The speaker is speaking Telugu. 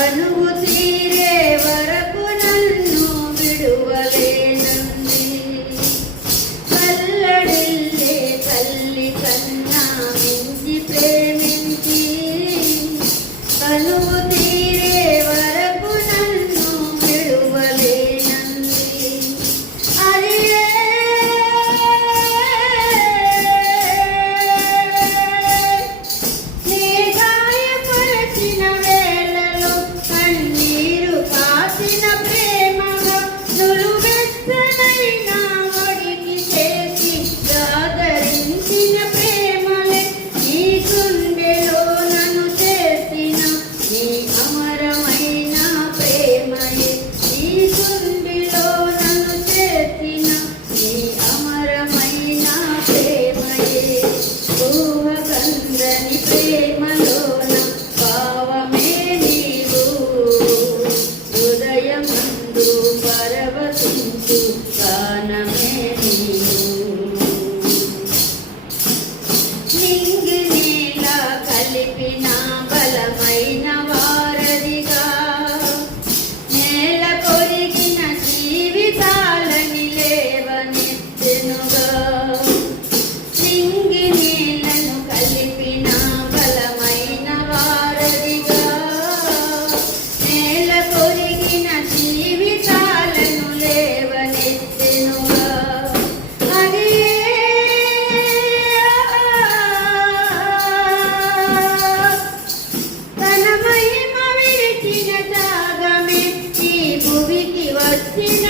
తనువు తీరే వరకు నన్ను విడువలేనంది. కల్లడిల్లే తల్లి కన్నా మించి ప్రేమించి తనువు తీరే వరకు నన్ను విడువలేనంది. అది నీ గాయపరచిన వేళలో కన్నీరు కాసిన ప్రేమగా నులువెచ్చనైన ఒడికి చేసి ఆదరించిన ప్రేమలే నీ గుండెలో నన్ను చేసిన నీ అమరమైన ప్రేమయే. నీ గుండెలో నన్ను చేసిన నీ అమరమైన ప్రేమయే. ఊహకందని ప్రేమలోన భావమే నీవు హృదయమందు పరవశించు గానమే నీవు. నింగి నీల కలిపిన బలమైన వారధిగా నేల కొరిగిన జీవితాలని లేవనెత్తెనుగా. నింగి నీలను కలిపిన బలమైన వారధిగా నేల కొరిగిన జీవితాలను లేవనెత్తెనుగా. అది తన మహిమ విరిచిన త్యాగమే ఈ భువికి వచ్చిన